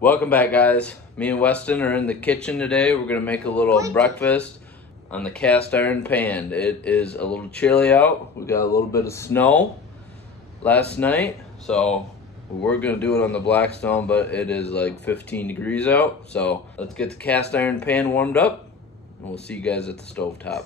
Welcome back, guys. Me and Weston are in the kitchen today. We're gonna make a little breakfast on the cast iron pan. It is a little chilly out. We got a little bit of snow last night, so we're gonna do it on the Blackstone, but it is like 15 degrees out. So let's get the cast iron pan warmed up, and we'll see you guys at the stove top.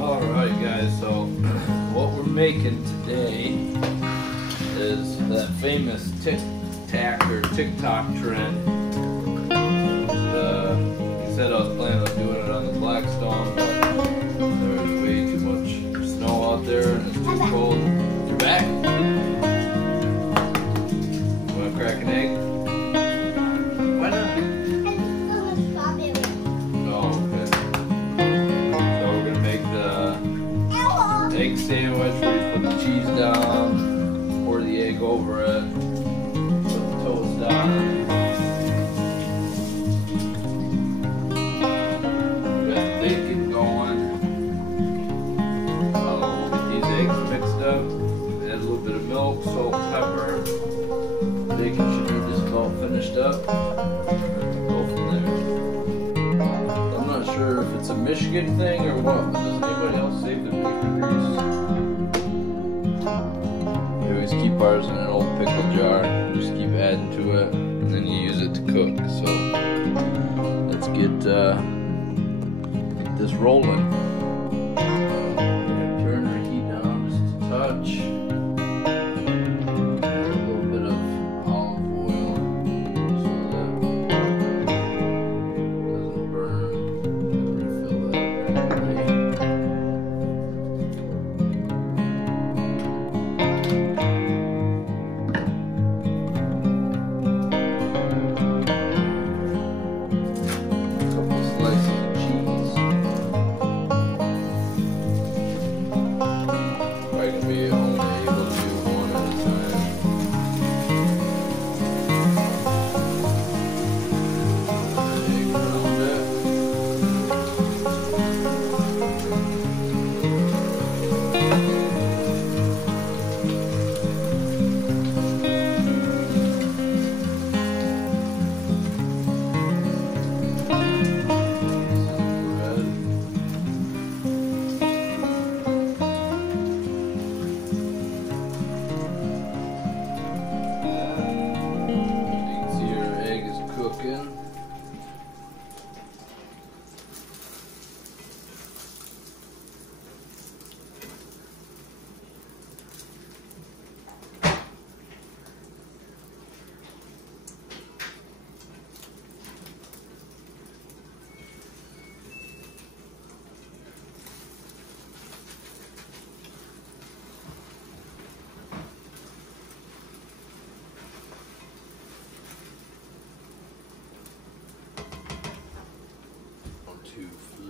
Alright guys, so what we're making today is that famous Tic Tac or Tic Toc trend. Like I said, I was planning on doing it on the Blackstone, but there's way too much snow out there and it's too cold. You're back? You want to crack an egg? Why not? Egg sandwich where you put the cheese down, pour the egg over it, put the toast on. We got the bacon going. We'll get these eggs mixed up. Add a little bit of milk, salt, pepper. The bacon should be just about finished up. Go from there. I'm not sure if it's a Michigan thing or what, but does anybody else save the bacon grease? We always keep ours in an old pickle jar. Just keep adding to it, and then you use it to cook. So let's get this rolling. Turn our heat down just a touch. Add a little bit of olive oil so that it doesn't burn. Refill that randomly.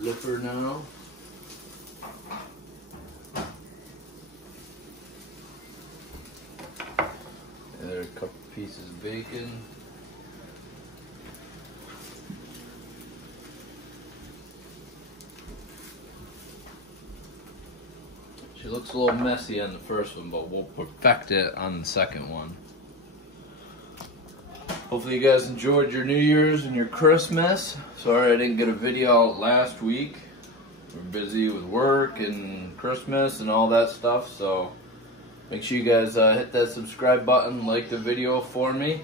Flipper now. And there are a couple pieces of bacon. She looks a little messy on the first one, but we'll perfect it on the second one. Hopefully you guys enjoyed your New Year's and your Christmas. Sorry I didn't get a video out last week. We're busy with work and Christmas and all that stuff, so make sure you guys hit that subscribe button, like the video for me.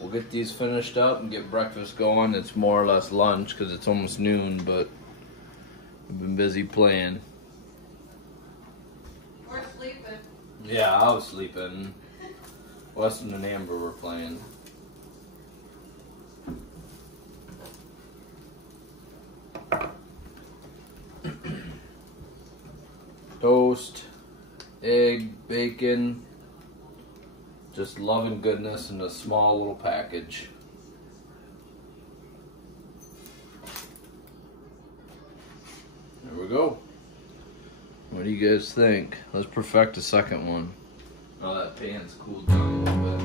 we'll get these finished up and get breakfast going. It's more or less lunch because it's almost noon, but we've been busy playing. Or sleeping. Yeah, I was sleeping. Weston and Amber were playing. Toast, egg, bacon, just loving goodness in a small little package. There we go. What do you guys think? Let's perfect the second one. Oh, that pan's cooled down a little bit.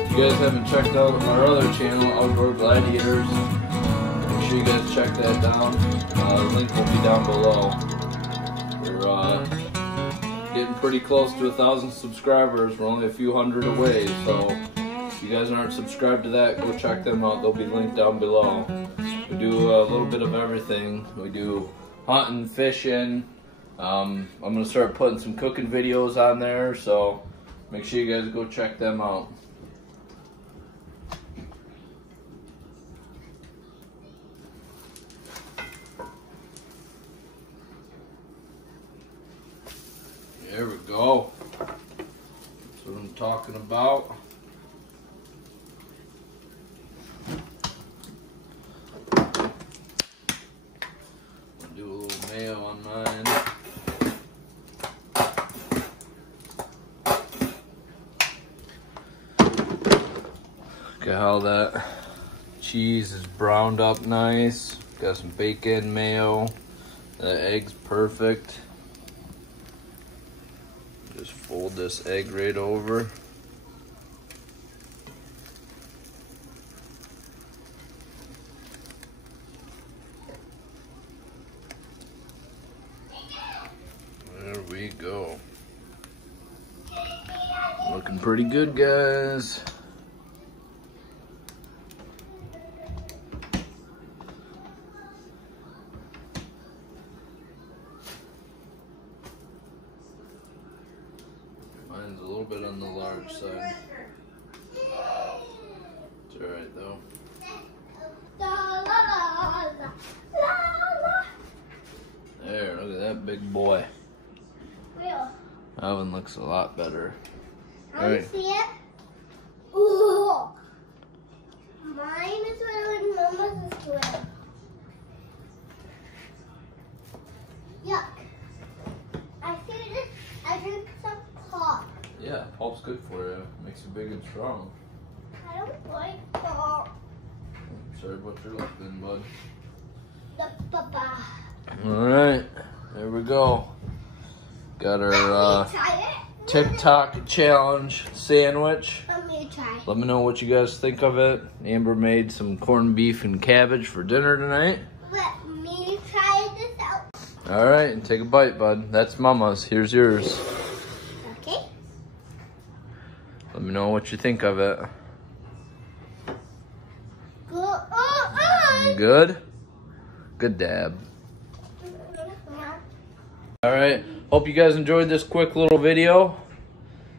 If you guys haven't checked out our other channel, Outdoor Gladiators, make sure you guys check that down. The link will be down below. We're getting pretty close to 1,000 subscribers. We're only a few hundred away, so if you guys aren't subscribed to that, go check them out. They'll be linked down below. We do a little bit of everything. We do hunting, fishing. I'm going to start putting some cooking videos on there, so make sure you guys go check them out. There we go. That's what I'm talking about. I'll do a little mayo on mine. Look at how that cheese is browned up nice. Got some bacon, mayo. The egg's perfect. Just fold this egg right over. There we go. Looking pretty good, guys. Mine's a little bit on the large side. It's alright though. There, look at that big boy. That one looks a lot better. I want to see it. Ooh. Mine is when Mama's is doing. Yuck. I see this. I drink some pop. Yeah, pulp's good for you. Makes you big and strong. I don't like pop. Sorry about your luck then, bud. The papa. Alright, there we go. Got our Tic Toc challenge sandwich. Let me try. Let me know what you guys think of it. Amber made some corned beef and cabbage for dinner tonight. Let me try this out. Alright, and take a bite, bud. That's Mama's. Here's yours. Okay. Let me know what you think of it. Good? Good dab. Alright, hope you guys enjoyed this quick little video.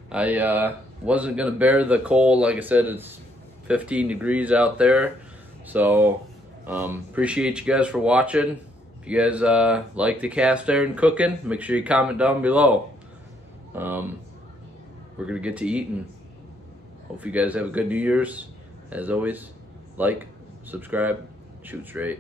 I wasn't going to bear the cold. Like I said, it's 15 degrees out there. So appreciate you guys for watching. If you guys like the cast iron cooking, make sure you comment down below. We're gonna get to eating. Hope you guys have a good New Year's. As always, like, subscribe, shoot straight.